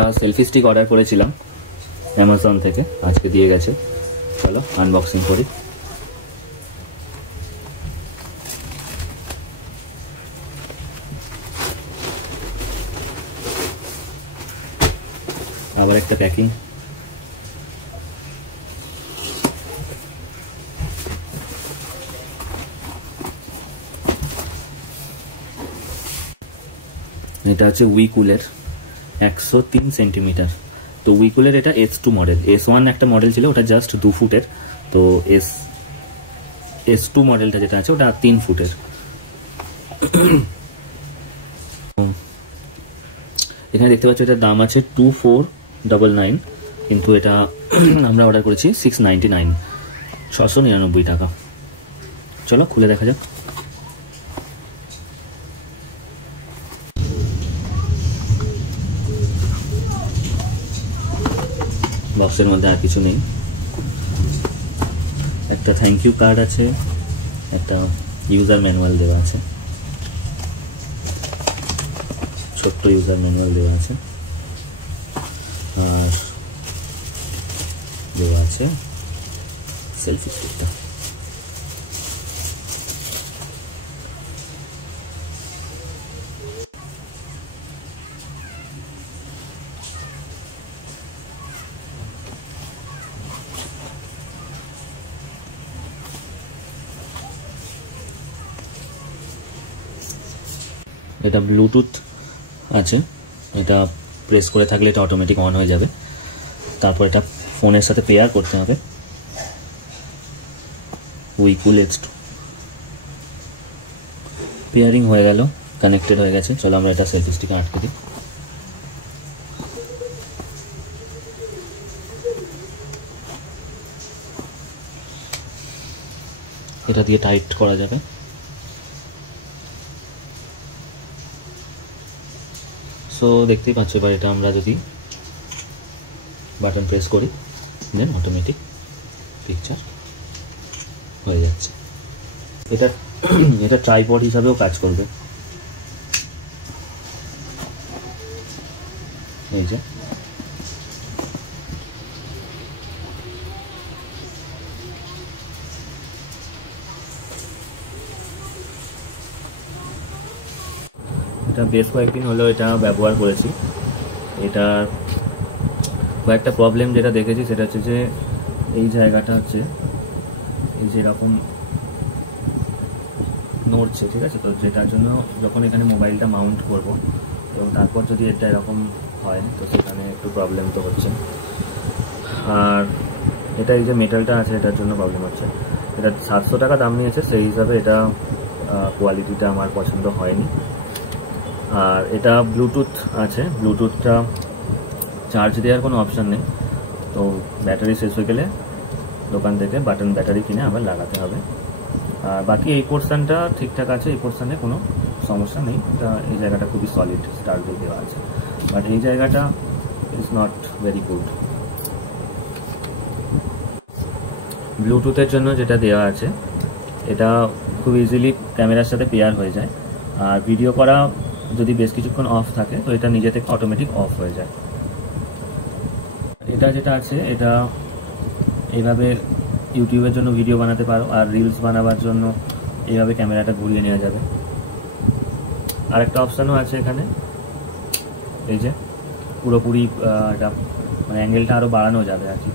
একটা selfie stick order করেছিলাম Amazon থেকে, আজকে দিয়ে গেছে। চলো আনবক্সিং করি। আবার একটা প্যাকিং। এটা হচ্ছে উইকুলের 103 সেন্টিমিটার। তো উইকুলের এটা S2 মডেল। S1 একটা মডেল ছিল, ওটা জাস্ট 2 ফুটের। তো S2 মডেলটা যেটা আছে ওটা 3 ফুটের। এখানে দেখতে পাচ্ছ এটার দাম আছে 2499, কিন্তু এটা আমরা অর্ডার করেছি 699, 699 টাকা। চলো খুলে দেখা যাক। বক্সের মধ্যে আর কিছু নেই। একটা থ্যাংক ইউ কার্ড আছে, একটা ইউজার ম্যানুয়াল দেওয়া আছে, ছোট্ট ইউজার ম্যানুয়াল দেওয়া আছে, আর দেওয়া আছে সেলফি স্টিকটা। এটা ব্লুটুথ আছে, এটা প্রেস করে থাকলে এটা অটোমেটিক অন হয়ে যাবে। তারপর এটা ফোনের সাথে পেয়ার করতে হবে। উইকুল H2 পেয়ারিং হয়ে গেল, কানেক্টেড হয়ে গেছে। চলো আমরা এটা সেলফি স্টিকে আটকে দিই। এটা দিয়ে টাইট করা যাবে। সো দেখতেই পাচ্ছ, এবার এটা আমরা যদি বাটন প্রেস করি দেন অটোমেটিক পিকচার হয়ে যাচ্ছে। এটা ট্রাইপড হিসাবেও কাজ করবে। এই যে এটা বেশ কয়েকদিন হলো এটা ব্যবহার করেছি। এটার কয়েকটা প্রবলেম যেটা দেখেছি সেটা হচ্ছে যে এই জায়গাটা হচ্ছে এই যে এরকম নড়ছে, ঠিক আছে? তো যেটার জন্য যখন এখানে মোবাইলটা মাউন্ট করব এবং তারপর যদি এটা এরকম হয় তো সেখানে একটু প্রবলেম তো হচ্ছে। আর এটা এই যে মেটালটা আছে এটার জন্য প্রবলেম হচ্ছে। এটা 700 টাকা দাম নিয়েছে, সেই হিসাবে এটা কোয়ালিটিটা আমার পছন্দ হয়নি। আর এটা ব্লুটুথ আছে, ব্লুটুথটা চার্জ দেওয়ার কোনো অপশান নেই। তো ব্যাটারি শেষ হয়ে গেলে দোকান থেকে বাটন ব্যাটারি কিনে আবার লাগাতে হবে। আর বাকি এই পোর্শনটা ঠিকঠাক আছে, এই পোর্শনে কোনো সমস্যা নেই। এই জায়গাটা খুবই সলিড স্টার দিয়ে দেওয়া আছে, বাট এই জায়গাটা ইজ নট ভেরি গুড। ব্লুটুথের জন্য যেটা দেওয়া আছে এটা খুব ইজিলি ক্যামেরার সাথে পেয়ার হয়ে যায়। আর ভিডিও করা যদি বেশ কিছুক্ষণ অফ থাকে তো এটা নিজে থেকে অটোমেটিক অফ হয়ে যায়। এটা যেটা আছে এটা এইভাবে ইউটিউবের জন্য ভিডিও বানাতে পারো, আর রিলস বানাবার জন্য এইভাবে ক্যামেরাটা ঘুরিয়ে নেওয়া যাবে। আর একটা অপশানও আছে এখানে, এই যে পুরোপুরি এটা মানে অ্যাঙ্গেলটা আরও বাড়ানো যাবে আর কি।